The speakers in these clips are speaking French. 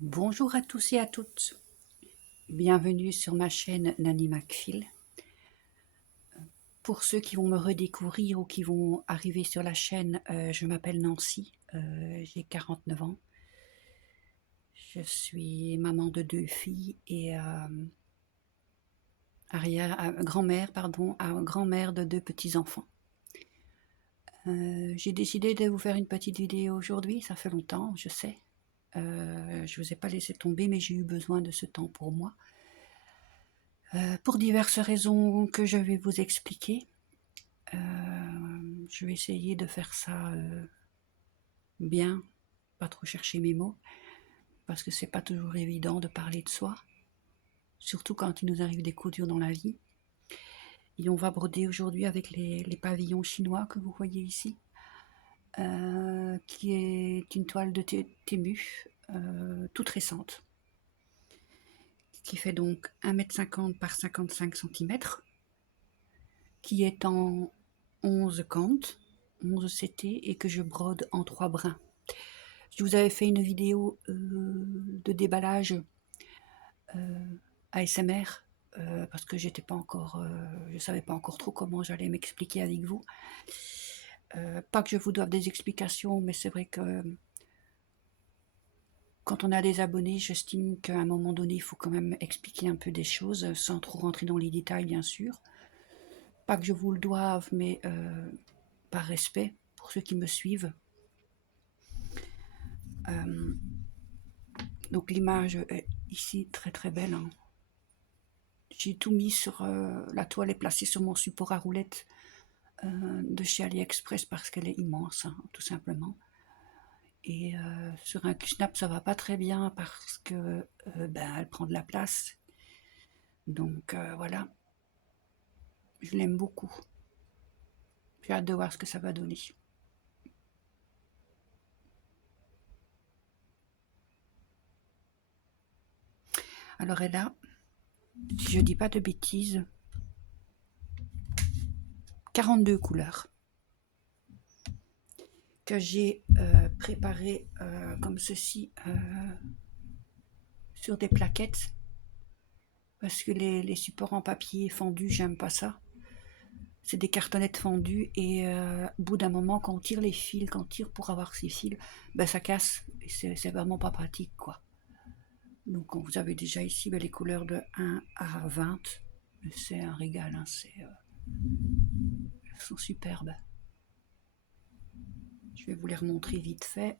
Bonjour à tous et à toutes, bienvenue sur ma chaîne Nanny McPhil. Pour ceux qui vont me redécouvrir ou qui vont arriver sur la chaîne, je m'appelle Nancy, j'ai 49 ans. Je suis maman de 2 filles et grand-mère de 2 petits-enfants. J'ai décidé de vous faire une petite vidéo aujourd'hui, ça fait longtemps, je sais. Je ne vous ai pas laissé tomber, mais j'ai eu besoin de ce temps pour moi. Pour diverses raisons que je vais vous expliquer. Je vais essayer de faire ça bien, pas trop chercher mes mots, parce que c'est pas toujours évident de parler de soi, surtout quand il nous arrive des coups durs dans la vie. Et on va broder aujourd'hui avec les pavillons chinois que vous voyez ici, qui est une toile de Temu, toute récente, qui fait donc 1,50 m par 55 cm, qui est en 11 cantes, 11 CT, et que je brode en 3 brins. Je vous avais fait une vidéo de déballage ASMR parce que j'étais pas encore, je savais pas encore trop comment j'allais m'expliquer avec vous. Pas que je vous doive des explications, mais c'est vrai que quand on a des abonnés, j'estime qu'à un moment donné, il faut quand même expliquer un peu des choses, sans trop rentrer dans les détails, bien sûr. Pas que je vous le doive, mais par respect pour ceux qui me suivent. Donc l'image est ici très très belle. Hein. J'ai tout mis sur la toile est placée sur mon support à roulettes de chez AliExpress parce qu'elle est immense, hein, tout simplement. Et sur un snap ça va pas très bien parce que elle prend de la place. Donc voilà, je l'aime beaucoup. J'ai hâte de voir ce que ça va donner. Alors elle a, si je dis pas de bêtises, 42 couleurs que j'ai préparées comme ceci sur des plaquettes parce que les supports en papier fendu, j'aime pas ça. C'est des cartonnettes fendues et au bout d'un moment, quand on tire les fils, quand on tire pour avoir ces fils, ça casse et c'est vraiment pas pratique, quoi. Donc vous avez déjà ici les couleurs de 1 à 20. C'est un régal, hein, elles sont superbes. Je vais vous les remontrer vite fait.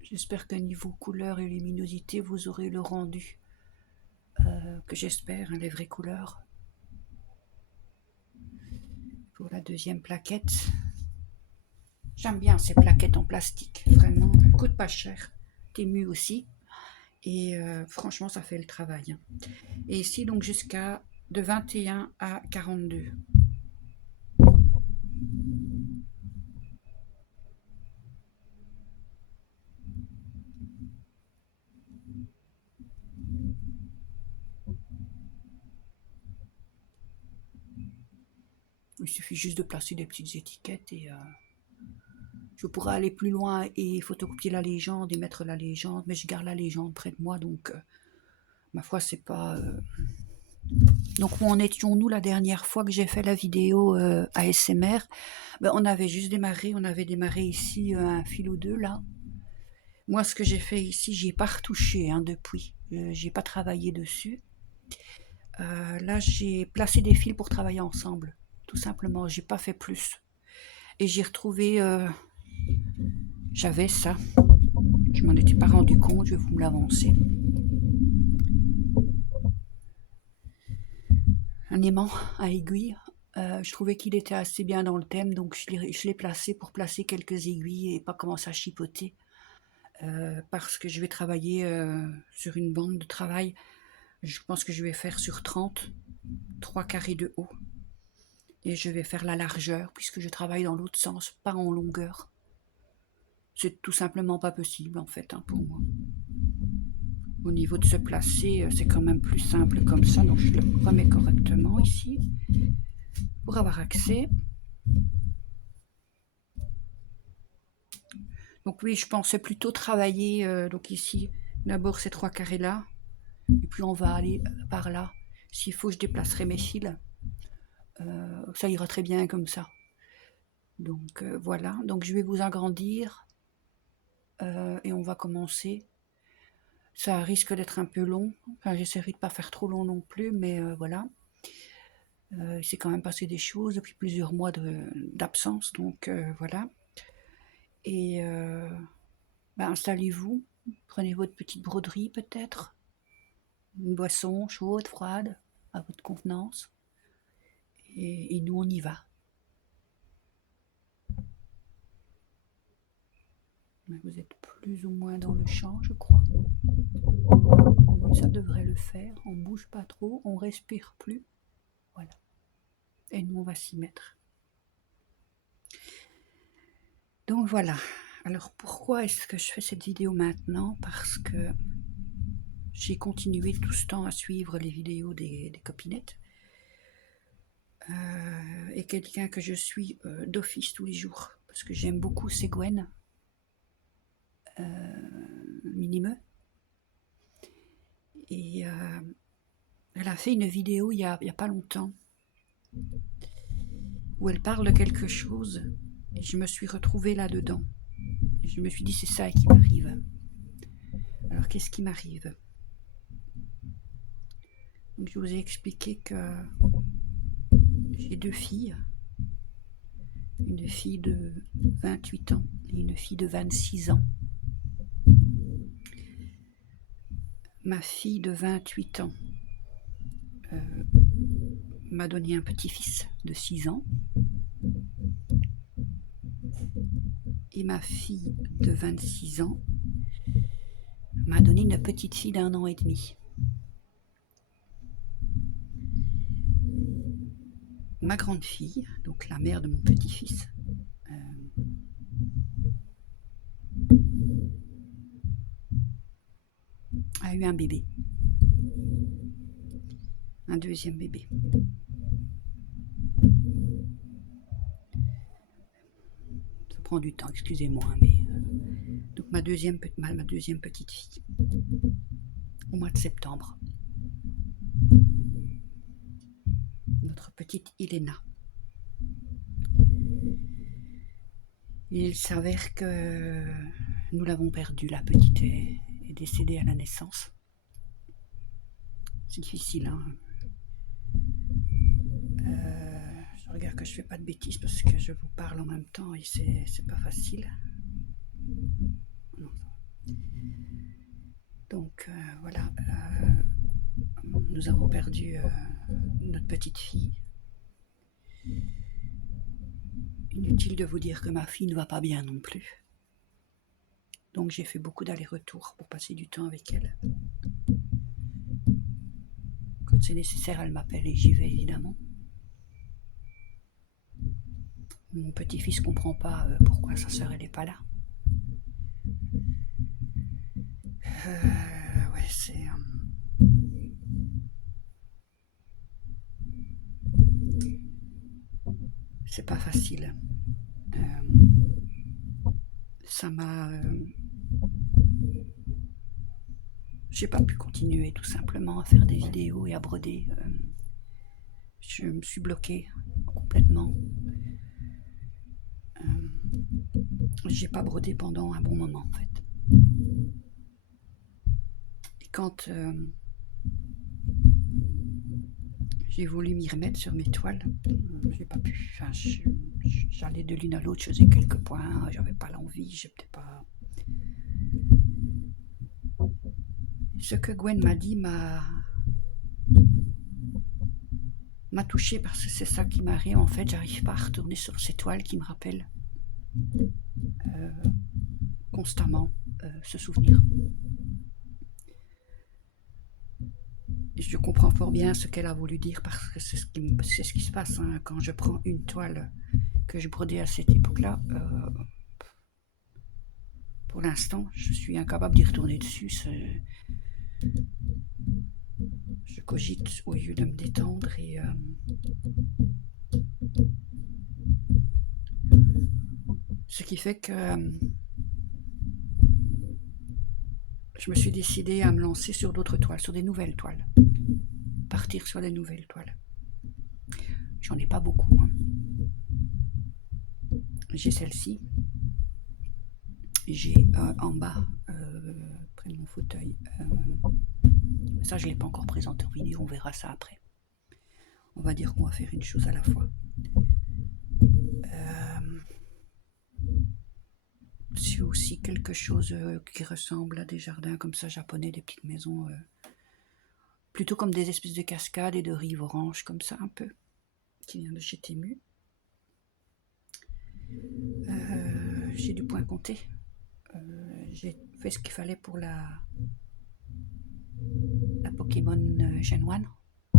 J'espère que niveau couleur et luminosité, vous aurez le rendu que j'espère, hein, les vraies couleurs. Pour la deuxième plaquette, j'aime bien ces plaquettes en plastique, vraiment, elles coûtent pas cher. Temu aussi, et franchement ça fait le travail. Et ici donc jusqu'à de 21 à 42. Il suffit juste de placer des petites étiquettes et je pourrais aller plus loin et photocopier la légende et mettre la légende, mais je garde la légende près de moi, donc ma foi c'est pas... Donc où en étions-nous la dernière fois que j'ai fait la vidéo ASMR? On avait juste démarré, on avait démarré ici un fil ou deux là. Moi ce que j'ai fait ici, j'y ai pas retouché hein, depuis, j'ai pas travaillé dessus. Là j'ai placé des fils pour travailler ensemble, tout simplement, j'ai pas fait plus. Et j'ai retrouvé, j'avais ça, je m'en étais pas rendu compte, je vais vous l'avancer. Un aimant à aiguille. Je trouvais qu'il était assez bien dans le thème, donc je l'ai placé pour placer quelques aiguilles et pas commencer à chipoter. Parce que je vais travailler sur une bande de travail. Je pense que je vais faire sur 30, 3 carrés de haut. Et je vais faire la largeur, puisque je travaille dans l'autre sens, pas en longueur. C'est tout simplement pas possible en fait hein, pour moi. Au niveau de se placer, c'est quand même plus simple comme ça, donc je le remets correctement ici pour avoir accès. Donc oui, je pensais plutôt travailler, donc ici, d'abord ces 3 carrés-là, et puis on va aller par là. S'il faut, je déplacerai mes fils. Ça ira très bien comme ça. Donc voilà, donc je vais vous agrandir et on va commencer. Ça risque d'être un peu long, enfin j'essaierai de pas faire trop long non plus, mais voilà. Il s'est quand même passé des choses depuis plusieurs mois d'absence, donc voilà. Et ben, installez-vous, prenez votre petite broderie peut-être, une boisson chaude, froide, à votre convenance, et nous on y va. Vous êtes plus ou moins dans le champ, je crois. Oui, ça devrait le faire. On bouge pas trop, on respire plus. Voilà. Et nous, on va s'y mettre. Donc voilà. Alors pourquoi est-ce que je fais cette vidéo maintenant? Parce que j'ai continué tout ce temps à suivre les vidéos des copinettes. Et quelqu'un que je suis d'office tous les jours. Parce que j'aime beaucoup Séguen. Minimeux. Et elle a fait une vidéo il y a pas longtemps où elle parle de quelque chose et je me suis retrouvée là-dedans. Et je me suis dit c'est ça qui m'arrive. Alors qu'est-ce qui m'arrive? Donc je vous ai expliqué que j'ai 2 filles. Une fille de 28 ans et une fille de 26 ans. Ma fille de 28 ans m'a donné un petit-fils de 6 ans. Et ma fille de 26 ans m'a donné une petite fille d'1 an et demi. Ma grande fille, donc la mère de mon petit-fils, a eu un bébé. Un 2e bébé. Ça prend du temps, excusez-moi, mais donc ma deuxième petite fille, au mois de septembre. Notre petite Elena. Il s'avère que nous l'avons perdue, la petite est décédée à la naissance. C'est difficile, hein. Je regarde que je fais pas de bêtises parce que je vous parle en même temps et c'est pas facile. Non. Donc voilà, nous avons perdu notre petite fille. Inutile de vous dire que ma fille ne va pas bien non plus. Donc j'ai fait beaucoup d'allers-retours pour passer du temps avec elle. Quand c'est nécessaire, elle m'appelle et j'y vais évidemment. Mon petit-fils comprend pas pourquoi sa sœur elle est pas là. Ouais, c'est pas facile. Ça m'a... j'ai pas pu continuer tout simplement à faire des vidéos et à broder. Je me suis bloquée complètement. J'ai pas brodé pendant un bon moment en fait. Et quand j'ai voulu m'y remettre sur mes toiles, j'ai pas pu. Enfin, j'allais de l'une à l'autre, je faisais quelques points, j'avais pas l'envie, j'étais pas. Ce que Gwen m'a dit m'a touchée parce que c'est ça qui m'arrive en fait. J'arrive pas à retourner sur ces toiles qui me rappellent constamment ce souvenir. Et je comprends fort bien ce qu'elle a voulu dire parce que c'est ce qui se passe hein, quand je prends une toile que je brodais à cette époque-là. Pour l'instant, je suis incapable d'y retourner dessus. Je cogite au lieu de me détendre et ce qui fait que je me suis décidée à me lancer sur d'autres toiles, sur des nouvelles toiles. Partir sur des nouvelles toiles. J'en ai pas beaucoup. Hein. J'ai celle-ci. J'ai en bas, près de mon fauteuil. Ça, je ne l'ai pas encore présenté en vidéo, on verra ça après. On va dire qu'on va faire une chose à la fois. C'est aussi quelque chose qui ressemble à des jardins comme ça japonais, des petites maisons, plutôt comme des espèces de cascades et de rives oranges comme ça un peu, qui vient de chez Temu. J'ai du point compté. J'ai fait ce qu'il fallait pour la Pokémon Gen 1,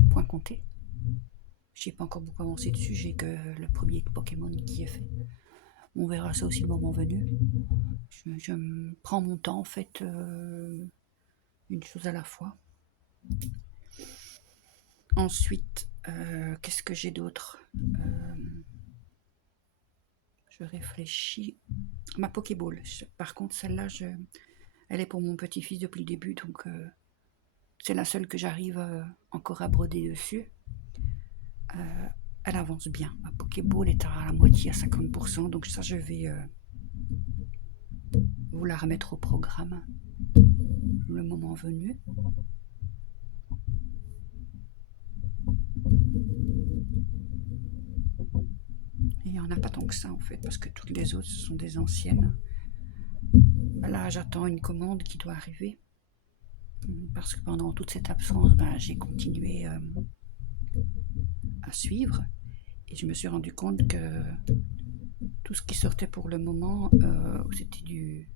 point compté. J'ai pas encore beaucoup avancé dessus, j'ai que le premier Pokémon qui est fait. On verra ça aussi le moment venu. Je prends mon temps en fait, une chose à la fois. Ensuite, qu'est-ce que j'ai d'autre? Je réfléchis. Ma Pokéball. Par contre, celle-là, elle est pour mon petit-fils depuis le début, donc c'est la seule que j'arrive encore à broder dessus. Elle avance bien. Ma Pokéball est à la moitié, à 50%, donc ça, je vais vous la remettre au programme le moment venu. Et il n'y en a pas tant que ça en fait, parce que toutes les autres, ce sont des anciennes. Là, j'attends une commande qui doit arriver. Parce que pendant toute cette absence, j'ai continué à suivre. Et je me suis rendu compte que tout ce qui sortait pour le moment, c'était du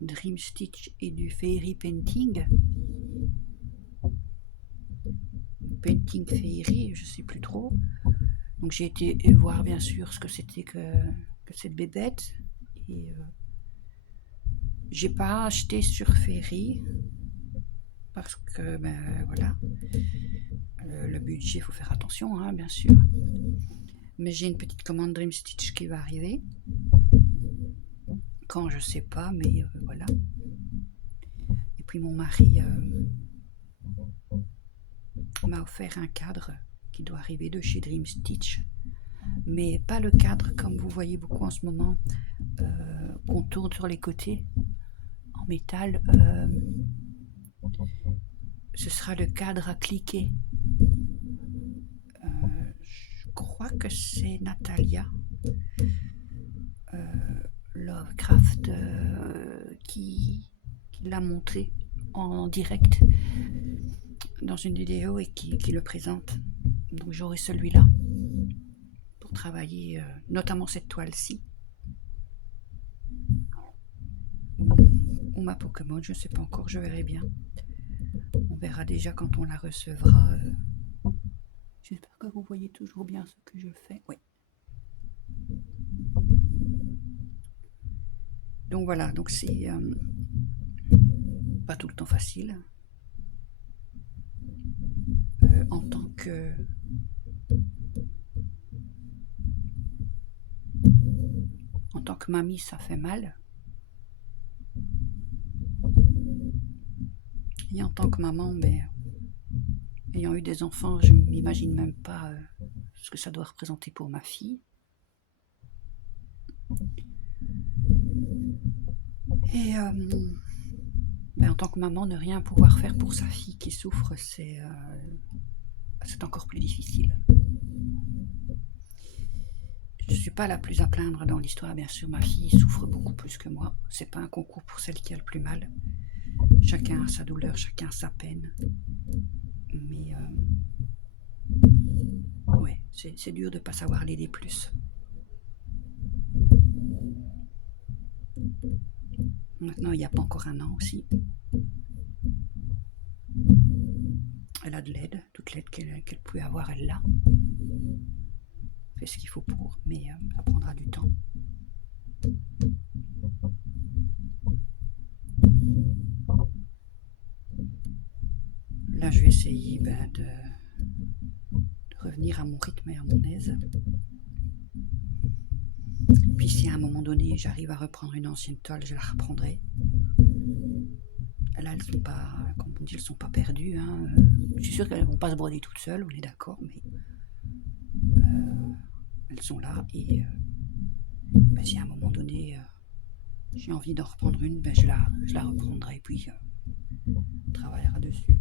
Dream Stitch et du Fairy Painting. Painting Fairy, je sais plus trop. Donc j'ai été voir bien sûr ce que c'était que cette bébête. Et j'ai pas acheté sur Fairy. Parce que, voilà, le budget, il faut faire attention, hein, bien sûr. Mais j'ai une petite commande Dream Stitch qui va arriver. Quand, je sais pas, mais voilà. Et puis mon mari m'a offert un cadre qui doit arriver de chez Dream Stitch. Mais pas le cadre comme vous voyez beaucoup en ce moment, qu'on tourne sur les côtés en métal. Ce sera le cadre à cliquer. Je crois que c'est Natalia Lovecraft qui l'a montré en direct dans une vidéo et qui le présente. Donc j'aurai celui-là pour travailler, notamment cette toile-ci. Ou ma Pokémon, je ne sais pas encore, je verrai bien. On verra déjà quand on la recevra. J'espère que vous voyez toujours bien ce que je fais. Oui. Donc voilà, donc c'est pas tout le temps facile. En tant que mamie, ça fait mal. Et en tant que maman, ayant eu des enfants, je ne m'imagine même pas ce que ça doit représenter pour ma fille. Et en tant que maman, ne rien pouvoir faire pour sa fille qui souffre, c'est encore plus difficile. Je ne suis pas la plus à plaindre dans l'histoire, bien sûr, ma fille souffre beaucoup plus que moi. C'est pas un concours pour celle qui a le plus mal. Chacun a sa douleur, chacun a sa peine. Mais ouais, c'est dur de ne pas savoir l'aider plus. Maintenant, il n'y a pas encore un an aussi. Elle a de l'aide, toute l'aide qu'elle pouvait avoir, elle l'a. Fait ce qu'il faut pour, mais ça prendra du temps. Là, je vais essayer de revenir à mon rythme et à mon aise. Puis si à un moment donné, j'arrive à reprendre une ancienne toile, je la reprendrai. là, elles sont pas, comme on dit, elles sont pas perdues. Hein. Je suis sûre qu'elles vont pas se broder toutes seules, on est d'accord, mais elles sont là. Et ben, si à un moment donné, j'ai envie d'en reprendre une, ben, je la reprendrai, et puis on travaillera dessus.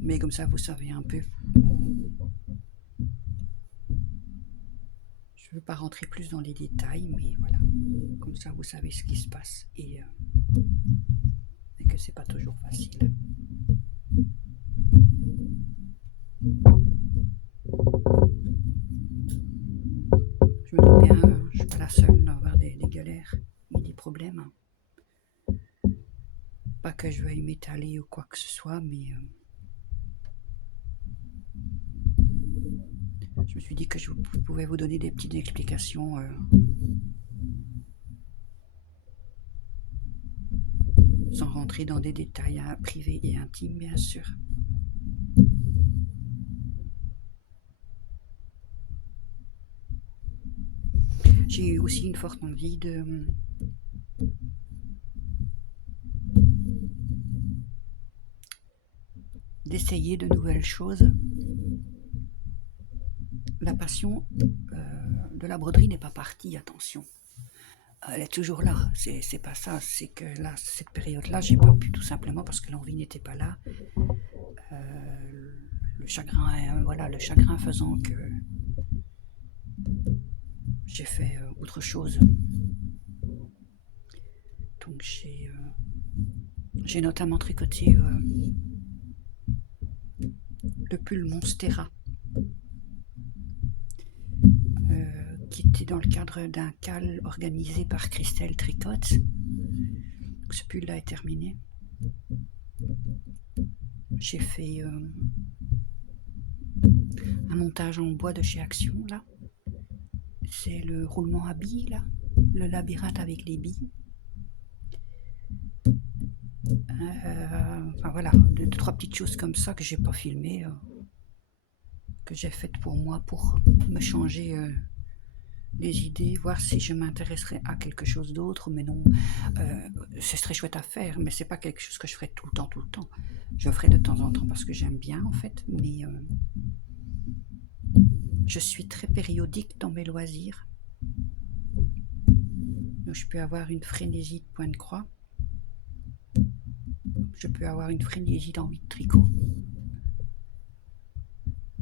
Mais comme ça, vous savez un peu. Je ne veux pas rentrer plus dans les détails, mais voilà. Comme ça, vous savez ce qui se passe et que c'est pas toujours facile. Je me doute bien, je suis pas la seule à avoir des galères et des problèmes. Pas que je veuille m'étaler ou quoi que ce soit, mais je me suis dit que je pouvais vous donner des petites explications sans rentrer dans des détails privés et intimes, bien sûr. J'ai eu aussi une forte envie d'essayer de nouvelles choses. La passion de la broderie n'est pas partie, attention. Elle est toujours là, c'est pas ça, c'est que là, cette période-là, j'ai pas pu tout simplement parce que l'envie n'était pas là. Le chagrin, voilà, le chagrin faisant que j'ai fait autre chose. Donc j'ai notamment tricoté le pull Monstera, qui était dans le cadre d'un cal organisé par Christelle Tricotte. Donc ce pull là est terminé. J'ai fait un montage en bois de chez Action là. C'est le roulement à billes là, le labyrinthe avec les billes. Enfin voilà, deux, trois petites choses comme ça que j'ai pas filmées, que j'ai faites pour moi pour me changer les idées, voir si je m'intéresserais à quelque chose d'autre, mais non, ce serait chouette à faire, mais c'est pas quelque chose que je ferais tout le temps. Je ferai de temps en temps parce que j'aime bien en fait, mais je suis très périodique dans mes loisirs. Donc, je peux avoir une frénésie de point de croix, je peux avoir une frénésie d'envie de tricot,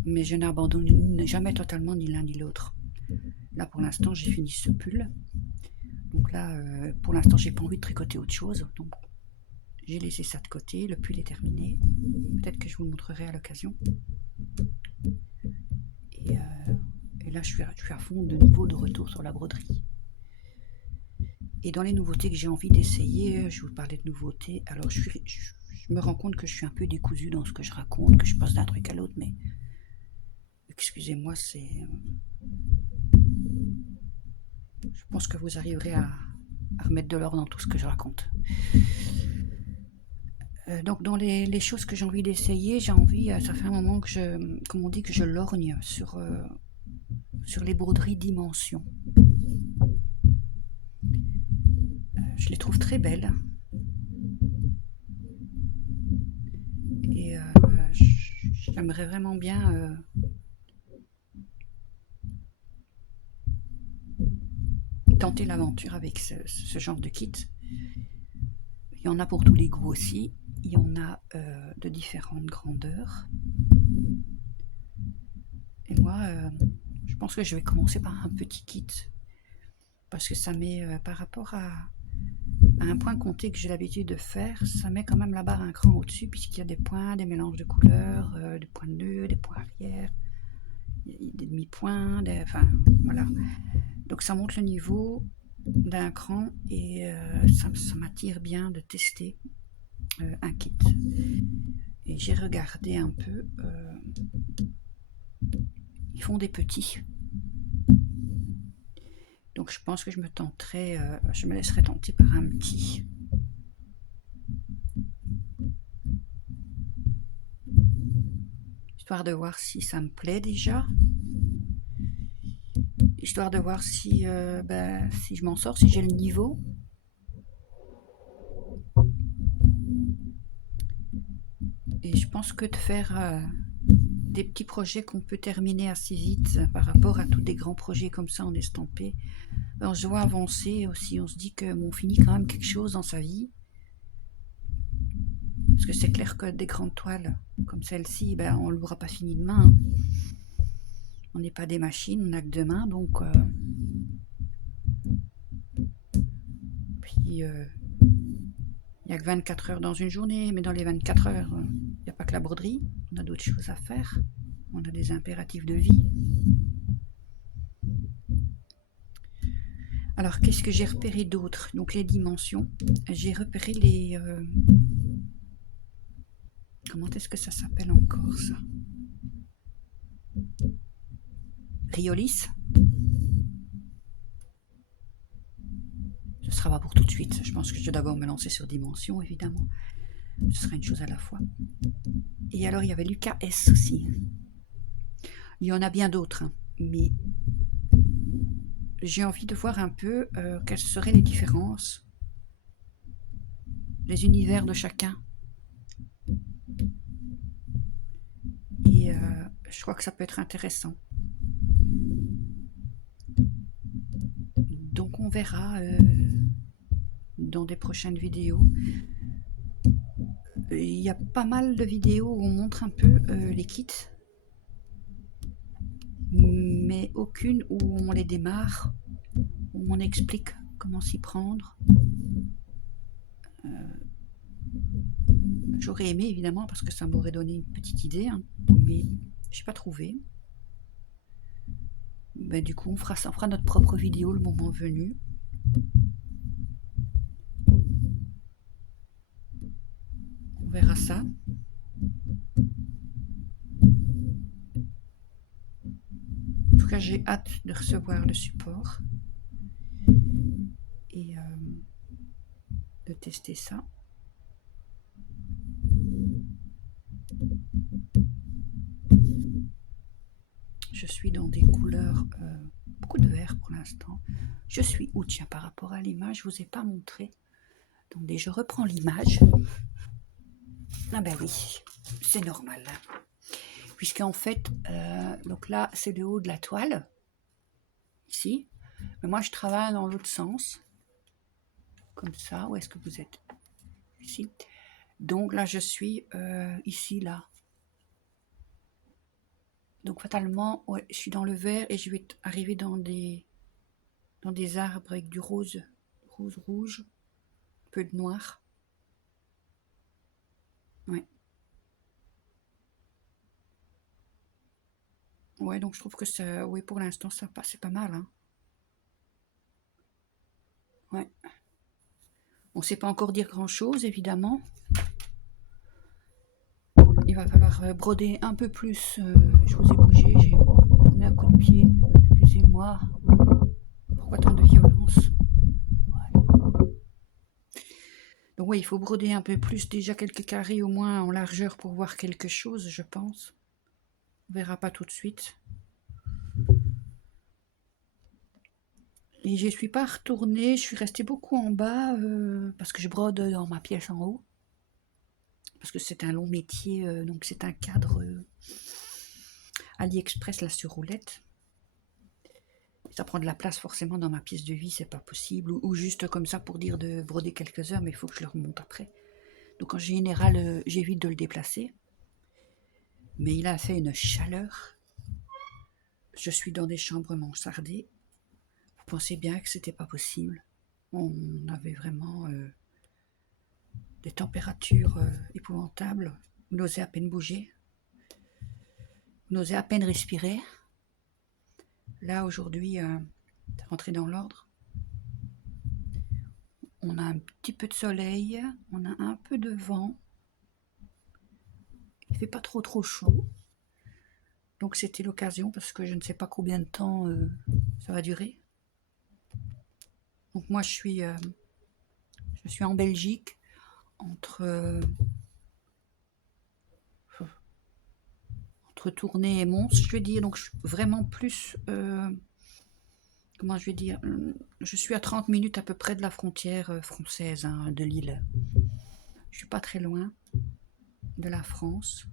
mais je n'abandonne jamais totalement ni l'un ni l'autre. Là pour l'instant j'ai fini ce pull, donc là pour l'instant j'ai pas envie de tricoter autre chose, donc j'ai laissé ça de côté. Le pull est terminé, peut-être que je vous le montrerai à l'occasion. Et là je suis à fond de nouveau de retour sur la broderie. Et dans les nouveautés que j'ai envie d'essayer, je vous parlais de nouveautés, alors je me rends compte que je suis un peu décousue dans ce que je raconte, que je passe d'un truc à l'autre, mais excusez-moi, je pense que vous arriverez à remettre de l'ordre dans tout ce que je raconte. Donc dans les choses que j'ai envie d'essayer, ça fait un moment que comme on dit, que je lorgne sur les broderies dimension. Je les trouve très belles. Et j'aimerais vraiment bien tenter l'aventure avec ce genre de kit. Il y en a pour tous les goûts aussi. Il y en a de différentes grandeurs. Et moi, je pense que je vais commencer par un petit kit. Parce que ça met, par rapport à un point compté que j'ai l'habitude de faire, ça met quand même la barre un cran au-dessus, puisqu'il y a des points, des mélanges de couleurs, des points de nœuds, des points arrière, des demi-points, enfin voilà. Donc ça monte le niveau d'un cran et ça m'attire bien de tester un kit. Et j'ai regardé un peu, ils font des petits. Donc je pense que je me laisserai tenter par un petit. Histoire de voir si ça me plaît déjà. histoire de voir si, si je m'en sors, si j'ai le niveau. Et je pense que de faire des petits projets qu'on peut terminer assez vite par rapport à tous des grands projets comme ça en estampé, on se voit avancer aussi, on se dit qu'on finit quand même quelque chose dans sa vie. Parce que c'est clair que des grandes toiles comme celle-ci, on ne l'aura pas fini demain. Hein. On n'est pas des machines, on n'a que deux mains, donc... Puis, il n'y a que 24 heures dans une journée, mais dans les 24 heures, il n'y a pas que la broderie, on a d'autres choses à faire, on a des impératifs de vie. Alors, qu'est-ce que j'ai repéré d'autre? Donc, les dimensions. J'ai repéré les... Comment est-ce que ça s'appelle encore, ça? Riolis. Ce sera pas pour tout de suite. Je pense que je dois d'abord me lancer sur dimensions, évidemment. Ce sera une chose à la fois. Et alors, il y avait Lucas S aussi. Il y en a bien d'autres, hein, mais j'ai envie de voir un peu quelles seraient les différences, les univers de chacun. Et je crois que ça peut être intéressant. Donc on verra dans des prochaines vidéos. Il y a pas mal de vidéos où on montre un peu les kits, mais aucune où on les démarre, où on explique comment s'y prendre. J'aurais aimé évidemment parce que ça m'aurait donné une petite idée, hein, mais je n'ai pas trouvé. Du coup on fera notre propre vidéo le moment venu. On verra ça. En tout cas, j'ai hâte de recevoir le support et de tester ça. Je suis dans des couleurs, beaucoup de vert pour l'instant. Je suis où, tiens, par rapport à l'image, je ne vous ai pas montré. Attendez, je reprends l'image. Ah ben oui, c'est normal. Puisqu'en fait, donc là, c'est le haut de la toile, ici. Mais moi, je travaille dans l'autre sens. Comme ça, où est-ce que vous êtes? Ici. Donc là, je suis ici, là. Donc fatalement, ouais, je suis dans le vert et je vais arriver dans des arbres avec du rose, rouge, un peu de noir. Ouais. Ouais, donc je trouve que ça, oui, pour l'instant, ça passe, c'est pas mal. Hein. Ouais. On ne sait pas encore dire grand-chose, évidemment. Il va falloir broder un peu plus. Je vous ai bougé, j'ai donné un coup de pied. Excusez-moi. Pourquoi tant de violence? Ouais. Donc oui, il faut broder un peu plus, déjà quelques carrés au moins en largeur pour voir quelque chose, je pense. On verra pas tout de suite. Et je ne suis pas retournée, je suis restée beaucoup en bas parce que je brode dans ma pièce en haut. Parce que c'est un long métier, donc c'est un cadre AliExpress là sur roulette. Ça prend de la place forcément dans ma pièce de vie, c'est pas possible. Ou juste comme ça pour dire de broder quelques heures, mais il faut que je le remonte après. Donc en général, j'évite de le déplacer. Mais il a fait une chaleur. Je suis dans des chambres mansardées. Vous pensez bien que c'était pas possible. On avait vraiment des températures épouvantables. Vous n'osez à peine bouger. Vous n'osez à peine respirer. Là aujourd'hui, c'est rentré dans l'ordre. On a un petit peu de soleil, on a un peu de vent. Il ne fait pas trop chaud. Donc c'était l'occasion parce que je ne sais pas combien de temps ça va durer. Donc moi je suis en Belgique entre Tournai et Mons, je vais dire. Donc je suis vraiment plus comment je vais dire, je suis à 30 minutes à peu près de la frontière française, hein, de Lille. Je suis pas très loin de la France.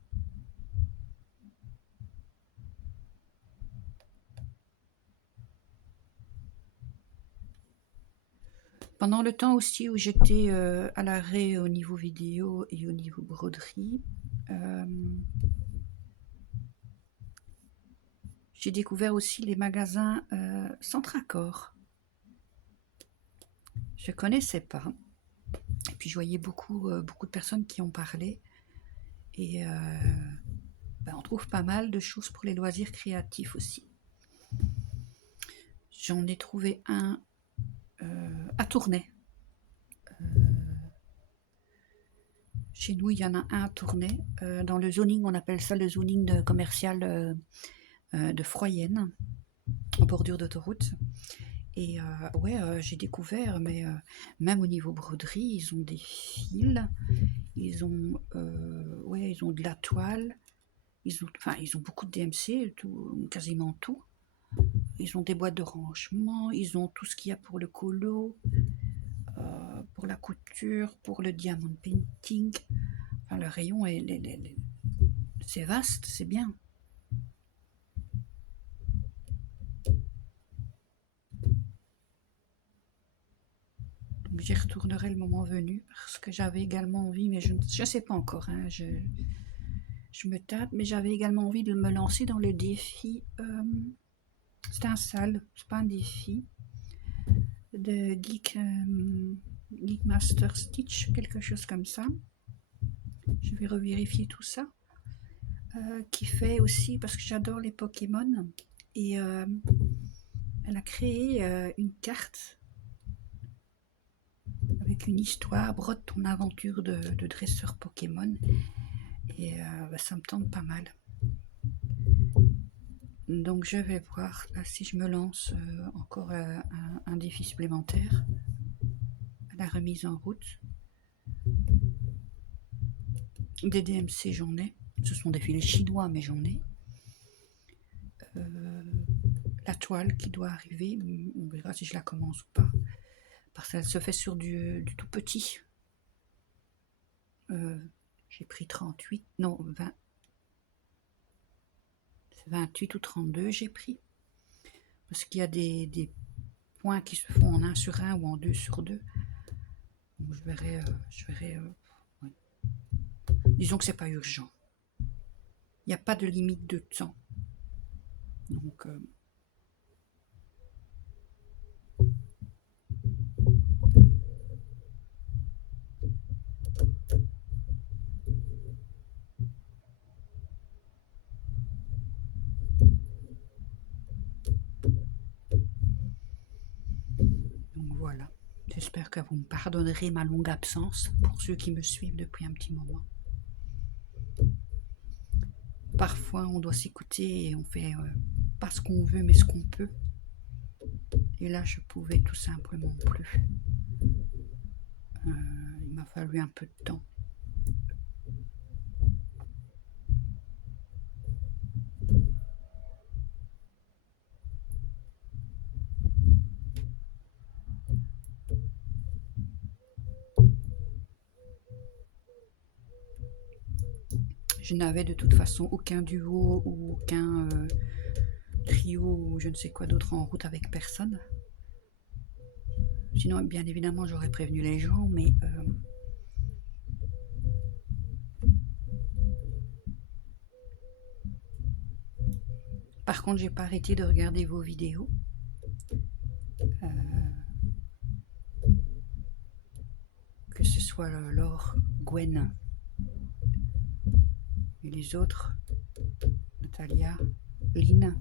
Pendant le temps aussi où j'étais à l'arrêt au niveau vidéo et au niveau broderie, euh, j'ai découvert aussi les magasins Centracor. Je ne connaissais pas. Et puis je voyais beaucoup de personnes qui en parlaient. Et ben, on trouve pas mal de choses pour les loisirs créatifs aussi. J'en ai trouvé un à Tournai. Chez nous, il y en a un à Tournai. Dans le zoning, on appelle ça le zoning commercial de Froyenne, en bordure d'autoroute. Et ouais, j'ai découvert, mais même au niveau broderie, ils ont des fils, ils ont de la toile, ils ont beaucoup de DMC, quasiment tout. Ils ont des boîtes de rangement, ils ont tout ce qu'il y a pour le colo, pour la couture, pour le diamond painting. Enfin, le rayon c'est vaste, c'est bien. Donc j'y retournerai le moment venu parce que j'avais également envie, mais je ne sais pas encore, hein, je me tâte, mais j'avais également envie de me lancer dans le défi. C'est un salle, c'est pas un défi. De Geek Master Stitch, quelque chose comme ça. Je vais revérifier tout ça. Qui fait aussi, parce que j'adore les Pokémon, et elle a créé une carte avec une histoire, brode ton aventure de dresseur Pokémon, et bah, ça me tente pas mal. Donc je vais voir là, si je me lance encore un défi supplémentaire à la remise en route. Des DMC j'en ai, ce sont des fils chinois mais j'en ai. La toile qui doit arriver, on verra si je la commence ou pas, parce qu'elle se fait sur du tout petit. J'ai pris 38, non 20, 28 ou 32 j'ai pris, parce qu'il y a des points qui se font en 1 sur 1 ou en 2 sur 2. Donc je verrai, ouais. Disons que c'est pas urgent. Il n'y a pas de limite de temps. Donc voilà. J'espère que vous me pardonnerez ma longue absence pour ceux qui me suivent depuis un petit moment. Parfois, on doit s'écouter et on fait pas ce qu'on veut, mais ce qu'on peut. Et là, je pouvais tout simplement plus. Il m'a fallu un peu de temps. Je n'avais de toute façon aucun duo ou aucun trio ou je ne sais quoi d'autre en route avec personne. Sinon, bien évidemment, j'aurais prévenu les gens, mais par contre, j'ai pas arrêté de regarder vos vidéos. Que ce soit Laure, Gwen et les autres, Natalia, Lynn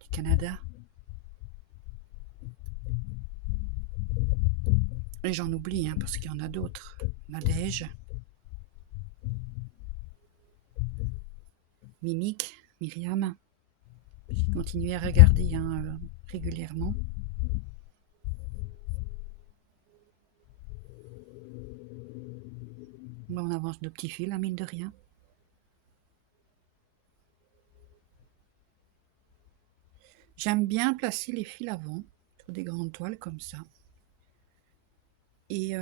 du Canada. Et j'en oublie, hein, parce qu'il y en a d'autres. Nadège, Mimique, Myriam. J'ai continué à regarder hein, régulièrement. Là, on avance de petits fils, la mine de rien. J'aime bien placer les fils avant sur des grandes toiles comme ça. Et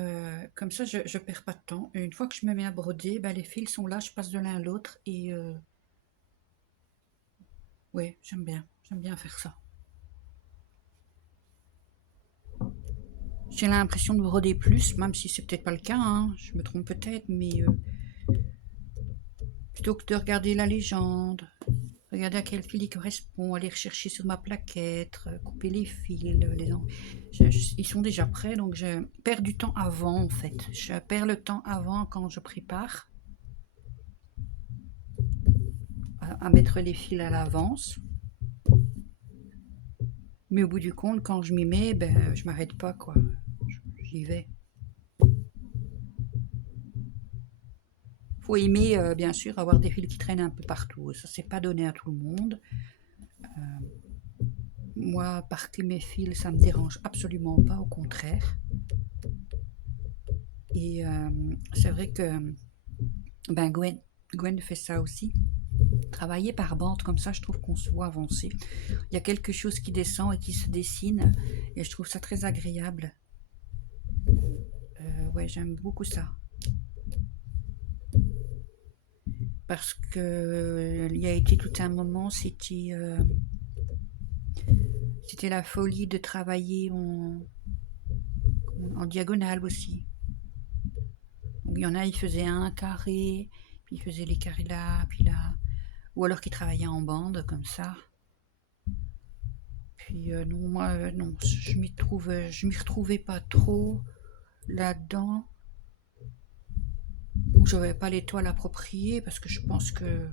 comme ça, je ne perds pas de temps. Et une fois que je me mets à broder, ben, les fils sont là, je passe de l'un à l'autre. Et ouais, j'aime bien faire ça. J'ai l'impression de broder plus, même si c'est peut-être pas le cas, hein. Je me trompe peut-être, mais plutôt que de regarder la légende, regarder à quel fil il correspond, aller rechercher sur ma plaquette, couper les fils, ils sont déjà prêts, donc je perds du temps avant en fait. Je perds le temps avant quand je prépare à mettre les fils à l'avance. Mais au bout du compte, quand je m'y mets, ben, je m'arrête pas, quoi. J'y vais. Faut aimer, bien sûr, avoir des fils qui traînent un peu partout. Ça, c'est pas donné à tout le monde. Moi, parquer mes fils, ça me dérange absolument pas, au contraire. Et c'est vrai que ben Gwen fait ça aussi. Travailler par bande comme ça, je trouve qu'on se voit avancer. Il y a quelque chose qui descend et qui se dessine, et je trouve ça très agréable. Ouais, j'aime beaucoup ça. Parce que il y a été tout un moment, c'était la folie de travailler en diagonale aussi. Donc, il y en a, ils faisaient un carré, puis ils faisaient les carrés là, puis là. Ou alors qu'ils travaillaient en bande, comme ça. Puis non, moi, non, je m'y retrouvais pas trop là-dedans. Je n'avais pas les toiles appropriées, parce que je pense que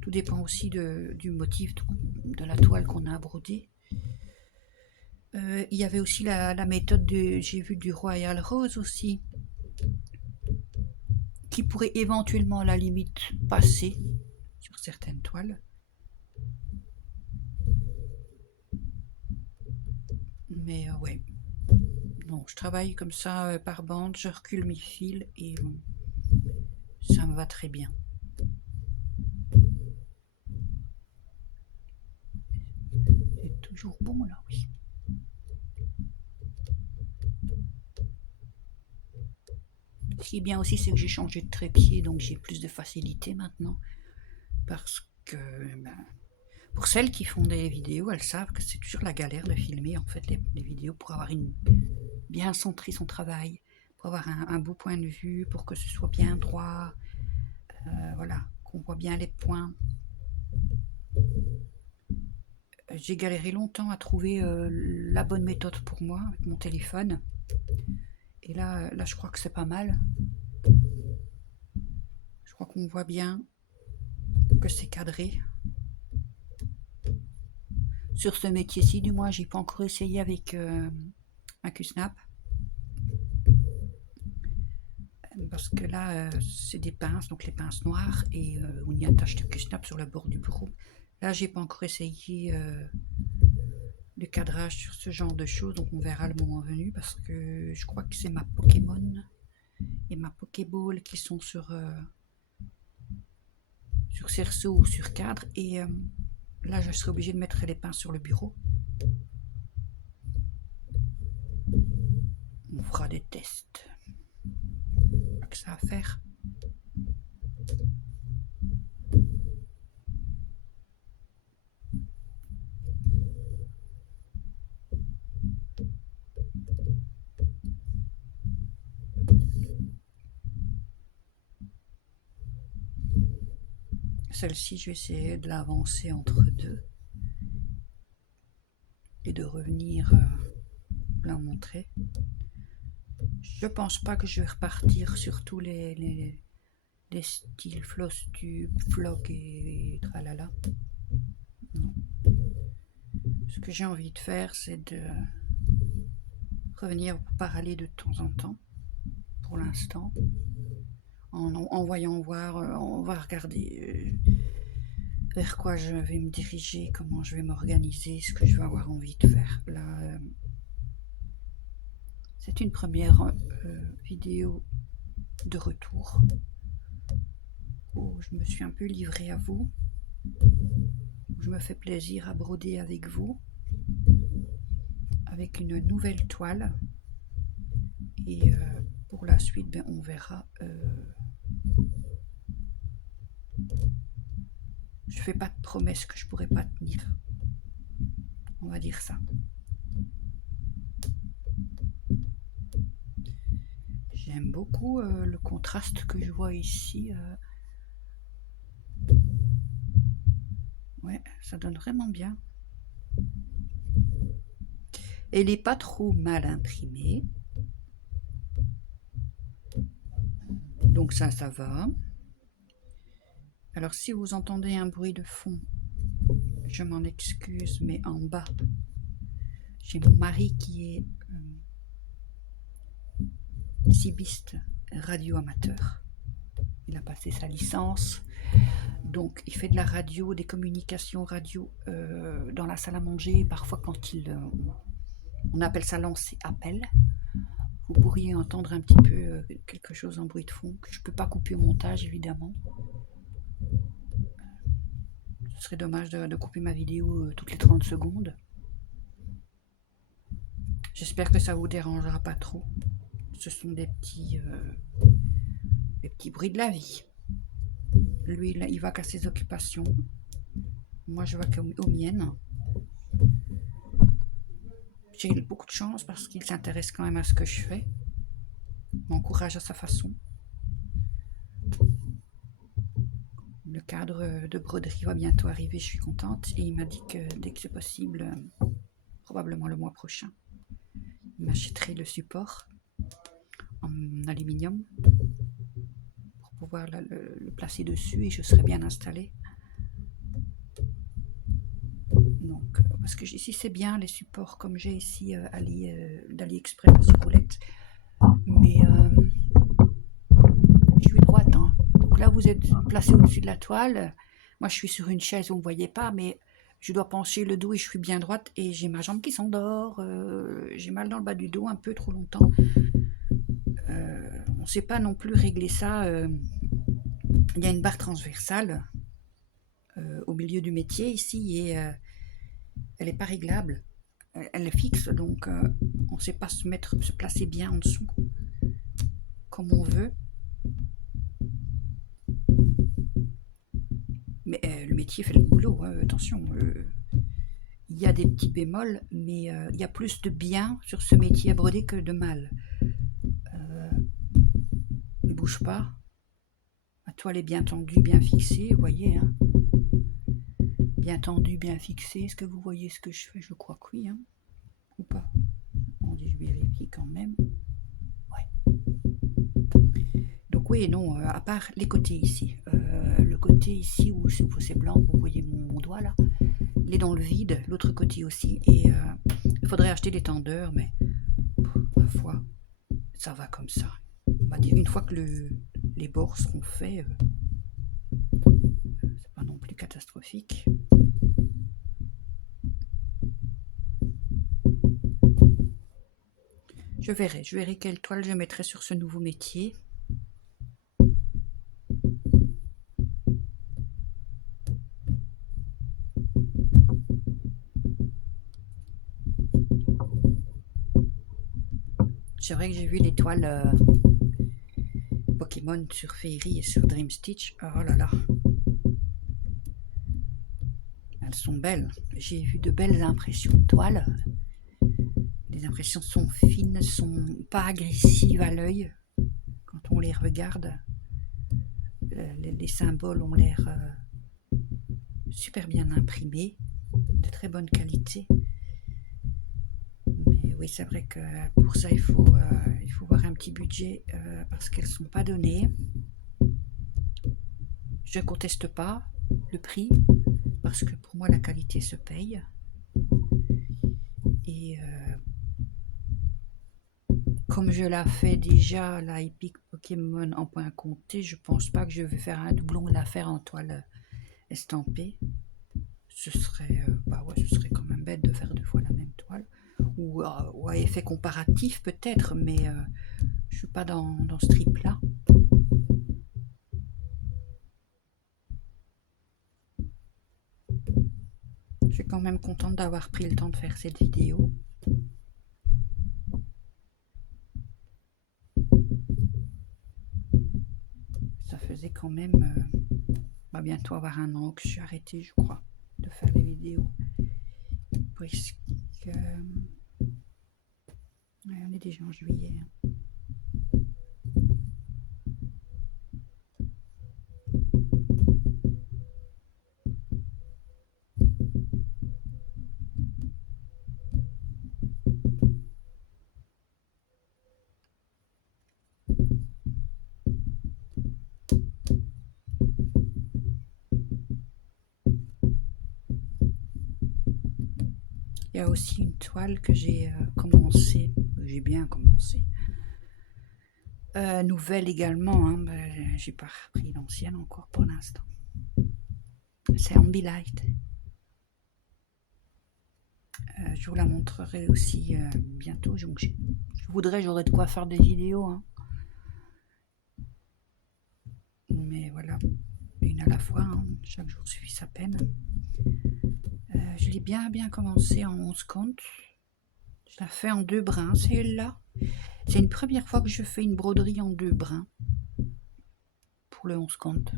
tout dépend aussi du motif de la toile qu'on a à broder. Il y avait aussi la méthode j'ai vu du Royal Rose aussi, qui pourrait éventuellement à la limite passer sur certaines toiles. Mais ouais, non, je travaille comme ça par bande, je recule mes fils et ça me va très bien. C'est toujours bon là, oui. Ce qui est bien aussi, c'est que j'ai changé de trépied, donc j'ai plus de facilité maintenant. Parce que ben, pour celles qui font des vidéos, elles savent que c'est toujours la galère de filmer en fait les vidéos pour avoir bien centrer son travail, pour avoir un beau point de vue, pour que ce soit bien droit, voilà, qu'on voit bien les points. J'ai galéré longtemps à trouver la bonne méthode pour moi avec mon téléphone. Et là, je crois que c'est pas mal. Je crois qu'on voit bien que c'est cadré. Sur ce métier-ci, du moins, j'ai pas encore essayé avec un Q-Snap. Parce que là, c'est des pinces, donc les pinces noires, et on y attache le Q-Snap sur le bord du bureau. Là, j'ai pas encore essayé le cadrage sur ce genre de choses, donc on verra le moment venu, parce que je crois que c'est ma Pokémon et ma Pokéball qui sont sur cerceau ou sur cadre, et là, je serai obligée de mettre les pinces sur le bureau. On fera des tests. Pas que ça à faire. Celle-ci, je vais essayer de l'avancer entre deux et de revenir la montrer. Je pense pas que je vais repartir sur tous les styles floss tube, floc et tralala. Non. Ce que j'ai envie de faire, c'est de revenir parler de temps en temps, pour l'instant, en voyant voir, on va regarder vers quoi je vais me diriger, comment je vais m'organiser, ce que je vais avoir envie de faire. Là, c'est une première vidéo de retour où je me suis un peu livrée à vous, où je me fais plaisir à broder avec vous. avec une nouvelle toile. Et pour la suite, ben, on verra. Je fais pas de promesses que je pourrais pas tenir. On va dire ça. J'aime beaucoup le contraste que je vois ici. Ouais, ça donne vraiment bien. Elle n'est pas trop mal imprimée. Donc ça va. Alors si vous entendez un bruit de fond, je m'en excuse, mais en bas, j'ai mon mari qui est cibiste radio amateur. Il a passé sa licence, donc il fait de la radio, des communications radio dans la salle à manger. Parfois quand on appelle ça lancer appel, vous pourriez entendre un petit peu quelque chose en bruit de fond, que je ne peux pas couper au montage évidemment. Ce serait dommage de couper ma vidéo toutes les 30 secondes. J'espère que ça vous dérangera pas trop. Ce sont des petits bruits de la vie. Lui, là, il va qu'à ses occupations. Moi, je vais qu'aux miennes. J'ai beaucoup de chance parce qu'il s'intéresse quand même à ce que je fais. Il m'encourage à sa façon. Le cadre de broderie va bientôt arriver, je suis contente. Et il m'a dit que dès que c'est possible, probablement le mois prochain, il m'achèterait le support en aluminium pour pouvoir le placer dessus et je serai bien installée. Donc, parce que ici c'est bien les supports comme j'ai ici d'AliExpress, roulette. Mais je suis droite, hein. Donc là vous êtes placé au-dessus de la toile. Moi je suis sur une chaise, vous ne me voyez pas, mais je dois pencher le dos et je suis bien droite et j'ai ma jambe qui s'endort. J'ai mal dans le bas du dos un peu trop longtemps. On ne sait pas non plus régler ça. Il y a une barre transversale au milieu du métier ici et elle n'est pas réglable. Elle est fixe, donc on ne sait pas se placer bien en dessous comme on veut. Mais le métier fait le boulot, hein, attention. Il y a des petits bémols, mais il y a plus de bien sur ce métier à broder que de mal. Ne bouge pas. La toile est bien tendue, bien fixée, vous voyez. Hein. Bien tendue, bien fixée. Est-ce que vous voyez ce que je fais? Je crois que oui. Hein. Ou pas? Je vérifie quand même. Ouais. Donc oui et non, à part les côtés ici. Le côté ici où c'est blanc, vous voyez mon doigt là. Il est dans le vide, l'autre côté aussi. Et il faudrait acheter des tendeurs, mais ma foi, ça va comme ça. On va dire une fois que les bords seront faits, c'est pas non plus catastrophique. Je verrai quelle toile je mettrai sur ce nouveau métier. C'est vrai que j'ai vu les toiles Pokémon sur Fairy et sur Dream Stitch. Oh là là. Elles sont belles. J'ai vu de belles impressions de toiles. Les impressions sont fines, sont pas agressives à l'œil quand on les regarde. Les symboles ont l'air super bien imprimés, de très bonne qualité. Mais oui, c'est vrai que pour ça, il faut voir un petit budget parce qu'elles ne sont pas données. Je ne conteste pas le prix parce que pour moi, la qualité se paye. Et comme je la fais déjà, la Epic Pokémon en point compté, je pense pas que je vais faire un doublon et la faire en toile estampée. Ce serait quand même bête de faire 2 fois la même toile. Ou à effet comparatif peut-être, mais je suis pas dans ce trip-là. Je suis quand même contente d'avoir pris le temps de faire cette vidéo. faisait quand même va bientôt avoir un an que je suis arrêtée, je crois, de faire les vidéos. Puisque on est déjà en juillet. Il y a aussi une toile que j'ai commencé, j'ai bien commencé. Nouvelle également, hein, ben, j'ai pas repris l'ancienne encore pour l'instant. C'est Ambilight. Je vous la montrerai aussi bientôt. Donc je voudrais, j'aurais de quoi faire des vidéos. Hein. Mais voilà, une à la fois, hein. Chaque jour suffit sa peine. Je l'ai bien commencé en 11 comptes. Je la fais en 2 brins, celle-là. C'est une première fois que je fais une broderie en 2 brins. Pour le 11 comptes.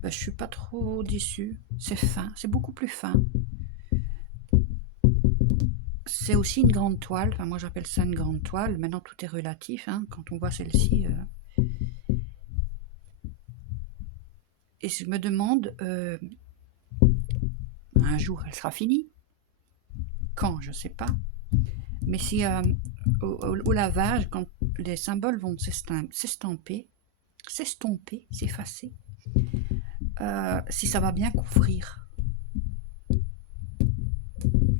Ben, je suis pas trop déçue. C'est fin, c'est beaucoup plus fin. C'est aussi une grande toile. Enfin, moi j'appelle ça une grande toile. Maintenant tout est relatif. Hein. Quand on voit celle-ci... Et je me demande... un jour elle sera finie. Quand, je ne sais pas. Mais si au lavage, quand les symboles vont s'estomper, s'effacer, si ça va bien couvrir.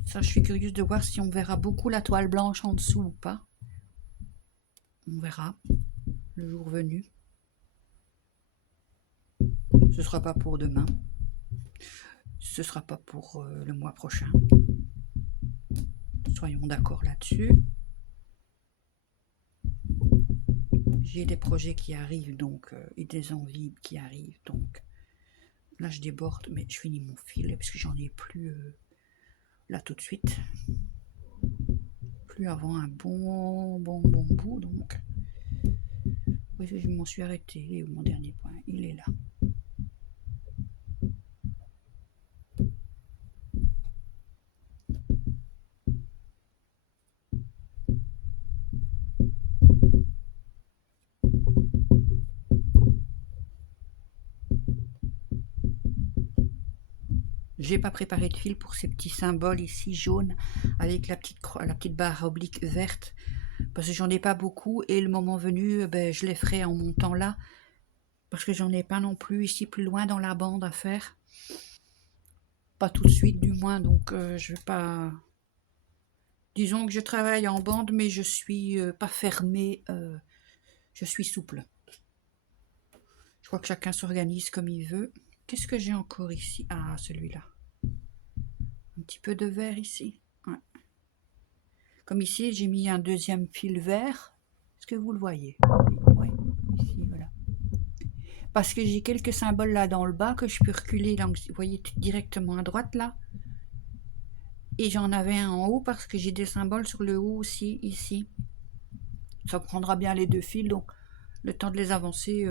Ça, je suis curieuse de voir si on verra beaucoup la toile blanche en dessous ou pas. On verra le jour venu. Ce ne sera pas pour demain. Ce ne sera pas pour le mois prochain. Soyons d'accord là-dessus. J'ai des projets qui arrivent, donc, et des envies qui arrivent, donc. Là, je déborde, mais je finis mon fil, parce que j'en ai plus là tout de suite. Plus avant un bon bout, donc. Oui, je m'en suis arrêtée. Il est où mon dernier point? Il est là. J'ai pas préparé de fil pour ces petits symboles ici jaunes avec la petite barre oblique verte parce que j'en ai pas beaucoup et le moment venu ben, je les ferai en montant là parce que j'en ai pas non plus ici plus loin dans la bande à faire, pas tout de suite du moins, donc je vais pas, disons que je travaille en bande mais je suis pas fermée, je suis souple. Je crois que chacun s'organise comme il veut. Qu'est-ce que j'ai encore ici? Ah, celui-là. Un petit peu de vert ici. Ouais. Comme ici, j'ai mis un deuxième fil vert. Est-ce que vous le voyez? Oui, ici, voilà. Parce que j'ai quelques symboles là dans le bas que je peux reculer, donc, vous voyez, directement à droite là. Et j'en avais un en haut parce que j'ai des symboles sur le haut aussi, ici. Ça prendra bien les 2 fils, donc le temps de les avancer,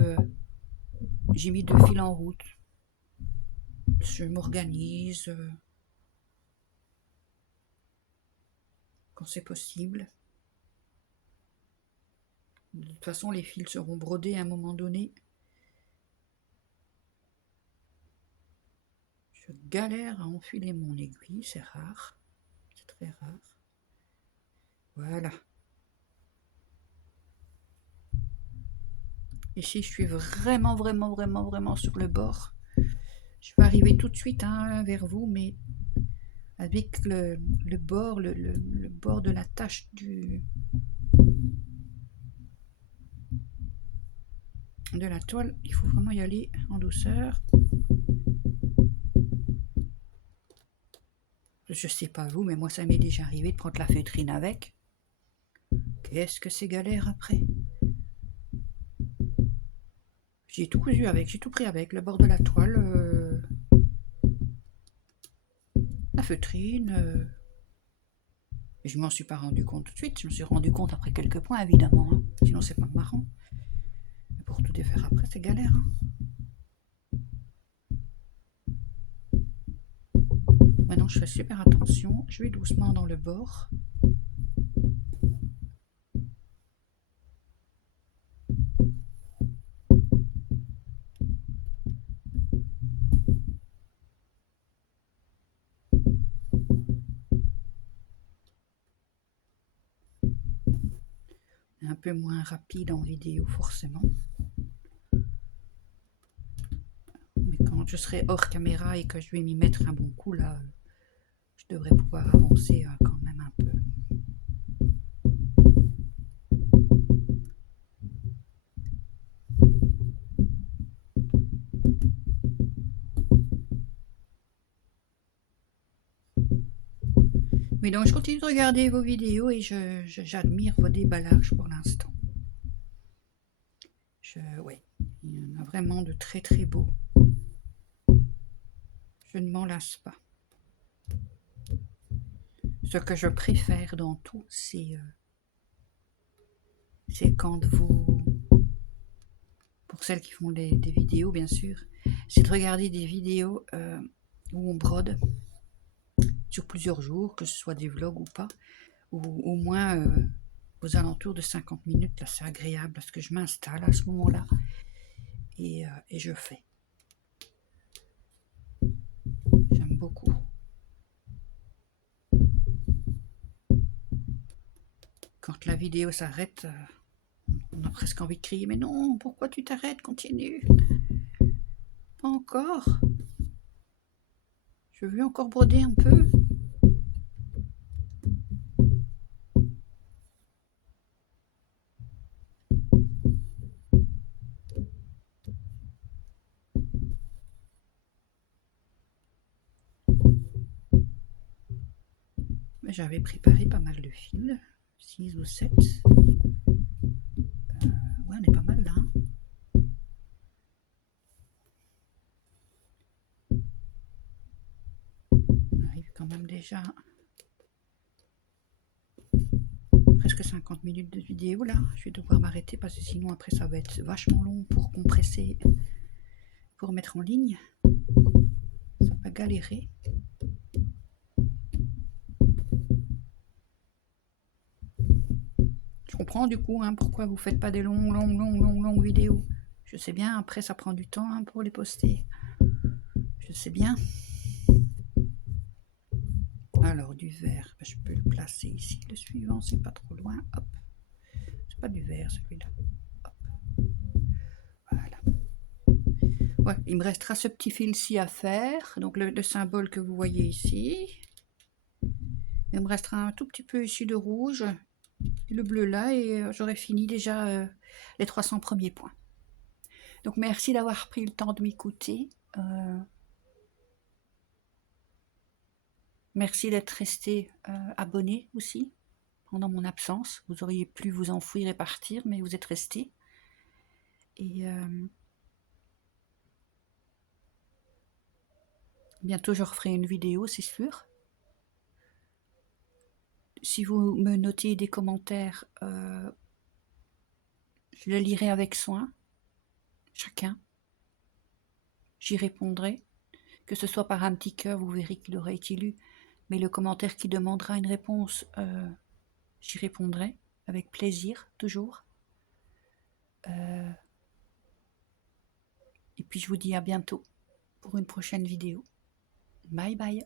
j'ai mis 2 fils en route. Je m'organise quand c'est possible. De toute façon, les fils seront brodés à un moment donné. Je galère à enfiler mon aiguille, c'est rare. C'est très rare. Voilà. Ici, je suis vraiment sur le bord. Je vais arriver tout de suite hein, vers vous, mais avec le bord, le bord de la tache de la toile, il faut vraiment y aller en douceur. Je sais pas vous, mais moi ça m'est déjà arrivé de prendre la feutrine avec. Qu'est-ce que c'est galère après? J'ai tout cousu avec, j'ai tout pris avec, le bord de la toile, la feutrine. Et je m'en suis pas rendu compte tout de suite, je me suis rendu compte après quelques points évidemment, hein. Sinon c'est pas marrant. tout défaire après, c'est galère. Hein. Maintenant, je fais super attention. Je vais doucement dans le bord. Un peu moins rapide en vidéo, forcément. Mais quand je serai hors caméra et que je vais m'y mettre un bon coup, là, je devrais pouvoir avancer quand même un peu. Mais donc, je continue de regarder vos vidéos et j'admire vos déballages pour l'instant. Ouais, il y en a vraiment de très très beaux. Je ne m'en lasse pas. Ce que je préfère dans tout, c'est quand vous, pour celles qui font des vidéos bien sûr, c'est de regarder des vidéos où on brode sur plusieurs jours, que ce soit des vlogs ou pas, ou au moins aux alentours de 50 minutes. Là, c'est agréable parce que je m'installe à ce moment-là et je fais. J'aime beaucoup. Quand la vidéo s'arrête, on a presque envie de crier, mais non, pourquoi tu t'arrêtes, continue. Pas encore. Je veux encore broder un peu. J'avais préparé pas mal de fils, 6 ou 7. Ouais, on est pas mal là. Hein. On arrive quand même déjà presque 50 minutes de vidéo là. Je vais devoir m'arrêter parce que sinon après ça va être vachement long pour compresser, pour mettre en ligne. Ça va galérer. Je comprends du coup pourquoi vous faites pas des longues vidéos. Je sais bien, après ça prend du temps pour les poster. Je sais bien. Alors du vert, je peux le placer ici. Le suivant, c'est pas trop loin. Hop. C'est pas du vert celui-là. Hop. Voilà. Ouais, il me restera ce petit fil-ci à faire. Donc le symbole que vous voyez ici. Il me restera un tout petit peu ici de rouge. Et le bleu là. Et j'aurai fini déjà les 300 premiers points. Donc merci d'avoir pris le temps de m'écouter. Merci d'être resté abonné aussi pendant mon absence. Vous auriez pu vous enfouir et partir, mais vous êtes resté. Et bientôt je referai une vidéo, c'est sûr. Si vous me notez des commentaires, je les lirai avec soin. Chacun. J'y répondrai. Que ce soit par un petit cœur, vous verrez qu'il aurait été lu. Mais le commentaire qui demandera une réponse, j'y répondrai avec plaisir, toujours. Et puis je vous dis à bientôt pour une prochaine vidéo. Bye bye.